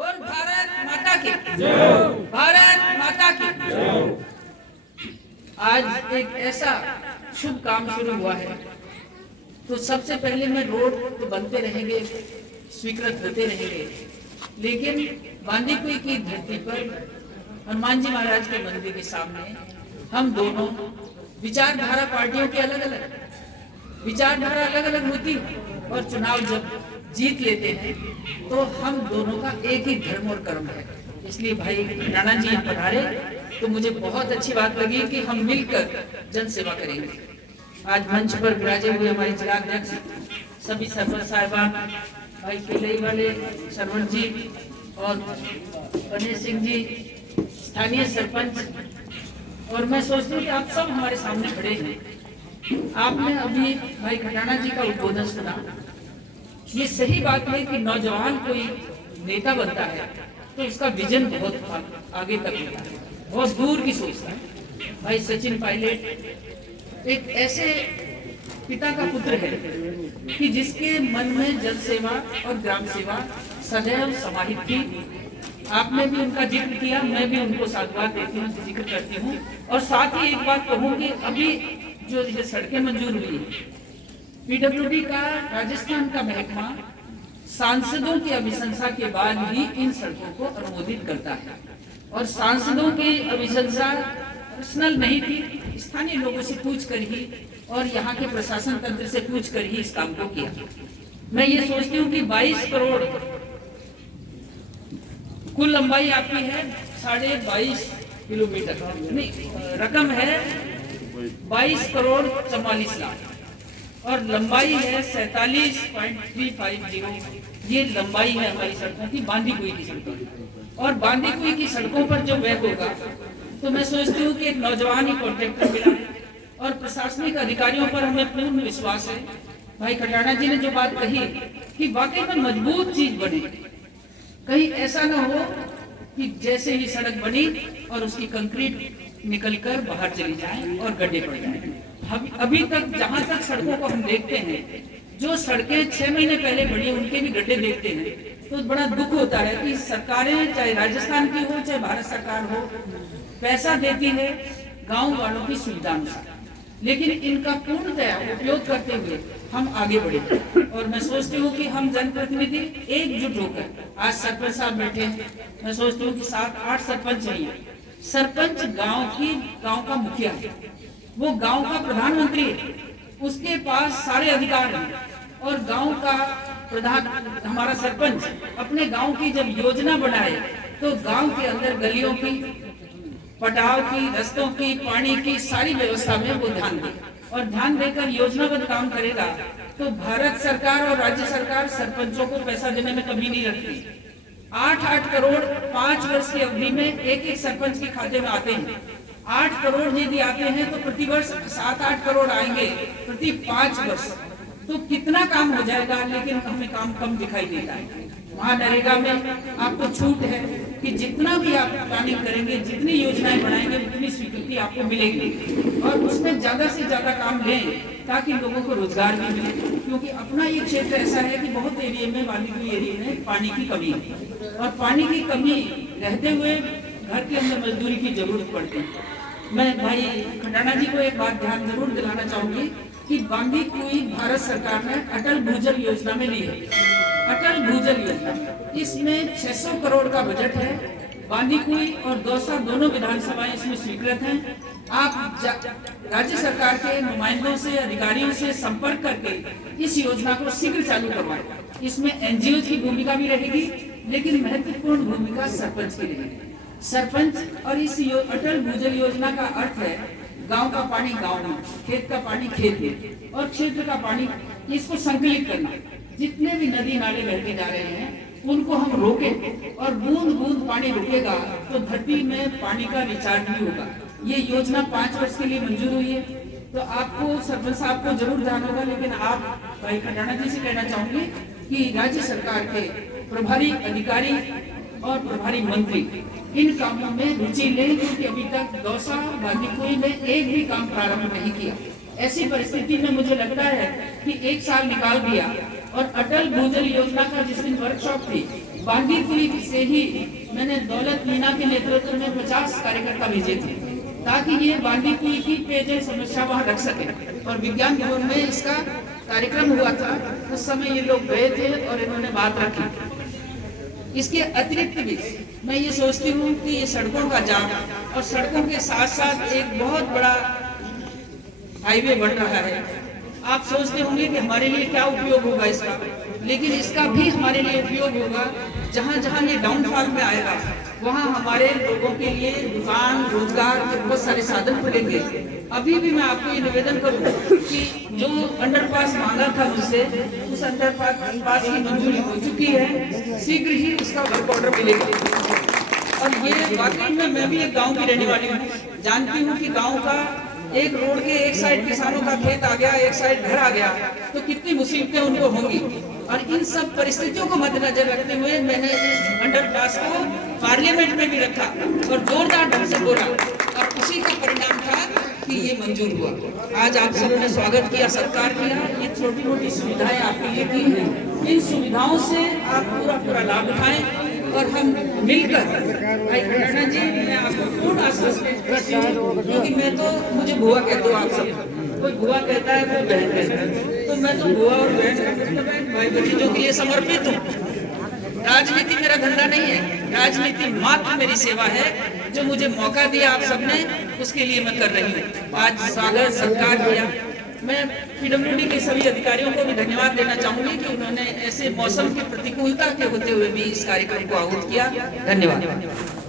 बोल भारत माता की, भारत माता की। आज एक ऐसा शुभ काम शुरू हुआ है, तो सबसे पहले मैं रोड तो बनते रहेंगे, स्वीकृत होते रहेंगे, लेकिन बांदीकुई की धरती पर हनुमान जी महाराज के मंदिर के सामने हम दोनों विचारधारा, पार्टियों के अलग अलग विचारधारा अलग अलग होती है, और चुनाव जब जीत लेते हैं तो हम दोनों का एक ही धर्म और कर्म है। इसलिए भाई राणा जी पधारे तो मुझे बहुत अच्छी बात लगी कि हम मिलकर जन सेवा करेंगे। आज मंच पर विराजे हुए हमारे जिला अध्यक्ष, सभी सरपंच साहिबान, भाई केलई वाले सरवण जी और गणेश सिंह जी, स्थानीय सरपंच, और मैं सोचती हूँ कि आप सब हमारे सामने खड़े हैं। आपने अभी भाई खटाना जी का उद्बोधन सुना। ये सही बात है कि नौजवान कोई नेता बनता है तो उसका विजन बहुत आगे तक होता है, बहुत दूर की सोचता है। भाई सचिन पायलट एक ऐसे पिता का पुत्र है कि जिसके मन में जन सेवा और ग्राम सेवा सदैव समाहित थी। आपने भी उनका जिक्र किया, मैं भी उनको साधुवाद देती हूँ, जिक्र करती हूँ। और साथ ही एक बात कहूँगी, अभी जो ये सड़कें मंजूर हुई, पीडब्ल्यूडी का राजस्थान का महकमा सांसदों की अभिशंसा के बाद ही इन सड़कों को अनुमोदित करता है, और सांसदों की अभिशंसा पर्सनल नहीं थी, स्थानीय लोगों से पूछ कर ही और यहाँ के प्रशासन तंत्र से पूछ कर ही इस काम को किया। मैं ये सोचती हूँ कि 22 करोड़ कुल लंबाई आपकी है, 22.5 किलोमीटर, नहीं रकम है 22 करोड़ 44 लाख, और लंबाई है 47.350। ये लंबाई है हमारी सड़कों की, बांदीकुई की सड़कों की। और बांदीकुई की सड़कों पर जो व्यय होगा, तो मैं सोचती हूँ कि एक नौजवान ही कॉन्ट्रैक्टर मिला है, और प्रशासनिक अधिकारियों पर हमें पूर्ण विश्वास है। भाई खटाना जी ने जो बात कही कि वाकई में मजबूत चीज बने, कहीं ऐसा ना हो कि जैसे ही सड़क बनी और उसकी कंक्रीट निकलकर बाहर चली जाए और गड्ढे पड़ जाए। अभी तक जहां तक सड़कों को हम देखते हैं, जो सड़कें 6 महीने पहले बनी उनके भी गड्ढे देखते हैं, तो बड़ा दुख होता है कि सरकारें, चाहे राजस्थान की हो चाहे भारत सरकार हो, पैसा देती है गांव वालों की सुविधा अनुसार, लेकिन इनका पूर्णतया उपयोग करते हुए हम आगे बढ़े। और मैं सोचती हूँ कि हम जनप्रतिनिधि एकजुट होकर, आज सरपंच साहब बैठे हैं, मैं सोचती हूँ कि 7-8 सरपंच हैं। सरपंच गांव का मुखिया है, वो गांव का प्रधानमंत्री है, उसके पास सारे अधिकार हैं। और गांव का प्रधान हमारा सरपंच अपने गांव की जब योजना बनाए तो गांव के अंदर गलियों की, पटाव की, रस्तों की, पानी की सारी व्यवस्था में वो ध्यान दे, और ध्यान देकर योजनाबद्ध काम करेगा तो भारत सरकार और राज्य सरकार सरपंचों को पैसा देने में कमी नहीं रखती। 8-8 करोड़ 5 वर्ष की अवधि में एक सरपंच के खाते में आते हैं। 8 करोड़ यदि आते हैं तो प्रति वर्ष 7-8 करोड़ आएंगे प्रति 5 वर्ष, तो कितना काम हो जाएगा। लेकिन हमें काम कम दिखाई देता है। वहाँ नरेगा में आपको छूट है कि जितना भी आप प्लानिंग करेंगे, जितनी योजनाएं बनाएंगे, उतनी स्वीकृति आपको मिलेगी, और उसमें ज्यादा से ज्यादा काम लें ताकि लोगों को रोजगार भी मिले। क्योंकि अपना ये क्षेत्र ऐसा है कि बहुत एरिया में, बांदीकुई एरिया में पानी की कमी है, और पानी की कमी रहते हुए घर के अंदर मजदूरी की जरूरत पड़ती है। मैं भाई खटाना जी को एक बात ध्यान जरूर दिलाना चाहूंगी कि बांदीकुई भारत सरकार ने अटल भूजल योजना में ली है। अटल भूजल योजना, इसमें 600 करोड़ का बजट है। बांदीकुई और दौसा दोनों विधानसभाएं इसमें स्वीकृत हैं। आप राज्य सरकार के नुमाइंदों से, अधिकारियों से संपर्क करके इस योजना को शीघ्र चालू करवाएं। इसमें एनजीओ की भूमिका भी रहेगी, लेकिन महत्वपूर्ण भूमिका सरपंच की रहेगी। सरपंच और इस अटल भूजल योजना का अर्थ है गांव का पानी गांव में, खेत का पानी खेत में, और क्षेत्र का पानी, इसको संकलित करना। जितने भी नदी नाले बहते जा रहे हैं उनको हम रोकें, और बूंद बूंद पानी रुकेगा तो धरती में पानी का रिचार्ज भी होगा। ये योजना 5 वर्ष के लिए मंजूर हुई है। तो आपको, सरपंच साहब को जरूर ध्यान होगा, लेकिन आप भाई खटाना जी से कहना चाहूंगी कि राज्य सरकार के प्रभारी अधिकारी और प्रभारी मंत्री इन कामों में रुचि लें, क्योंकि अभी तक दौसा, बांदीकुई में एक भी काम प्रारंभ नहीं किया। ऐसी परिस्थिति में मुझे लगता है कि 1 साल निकाल दिया, और अटल भूजल योजना का जिस दिन वर्कशॉप थी बांदीकुई से ही मैंने दौलत मीना के नेतृत्व में 50 कार्यकर्ता भेजे थे ताकि ये बांदीकुई की पेयजल समस्या वहाँ रख सके। और विज्ञान भवन में इसका कार्यक्रम हुआ था, उस समय ये लोग गए थे और इन्होंने बात रखी। इसके अतिरिक्त भी मैं ये सोचती हूँ कि ये सड़कों का जाम और सड़कों के साथ साथ एक बहुत बड़ा हाईवे बन रहा है। आप सोचते होंगे कि हमारे लिए क्या उपयोग होगा इसका, लेकिन इसका भी हमारे लिए उपयोग होगा। जहाँ जहाँ ये डाउनफॉल में आएगा वहाँ हमारे लोगों के लिए दुकान रोजगार के बहुत सारे साधन खुलेंगे। अभी भी मैं आपको ये निवेदन करूँ कि जो अंडरपास मांगा था मुझसे, उस अंडरपास की मंजूरी हो चुकी है, शीघ्र ही उसका वर्क ऑर्डर मिलेगा। और ये वाकई में मैं भी एक गाँव की रहने वाली हूँ, जानती हूँ कि गाँव का एक रोड के एक साइड किसानों का खेत आ गया, एक साइड घर आ गया, तो कितनी मुसीबतें उनको होंगी। और इन सब परिस्थितियों को मद्देनजर रखते हुए मैंने इस अंडरपास को पार्लियामेंट में भी रखा और जोरदार ढंग से बोला, और उसी का परिणाम था कि ये मंजूर हुआ। आज आप सबों ने स्वागत किया, सत्कार किया, ये छोटी मोटी सुविधाएं आपके लिए की हैं। इन सुविधाओं से आप पूरा लाभ उठाएं और हम मिलकर, भाई खन्ना जी मैं आपको पूर्ण आश्वस्त करती हूँ, क्योंकि मैं तो, मुझे बुआ कहते हो आप सब, कोई बुआ कहता है कोई बहन कहता है, तो मैं तो बुआ और बहन का मतलब है भाई भतीजों के लिए समर्पित हूँ। राजनीति मेरा धंधा नहीं है, राजनीति मात्र मेरी सेवा है। जो मुझे मौका दिया आप सबने, उसके लिए मैं कर रही हूँ। आज स्वागत सत्कार किया। मैं पीडब्ल्यूडी के सभी अधिकारियों को भी धन्यवाद देना चाहूंगी कि उन्होंने ऐसे मौसम की प्रतिकूलता के होते हुए भी इस कार्यक्रम को आहूत किया। धन्यवाद।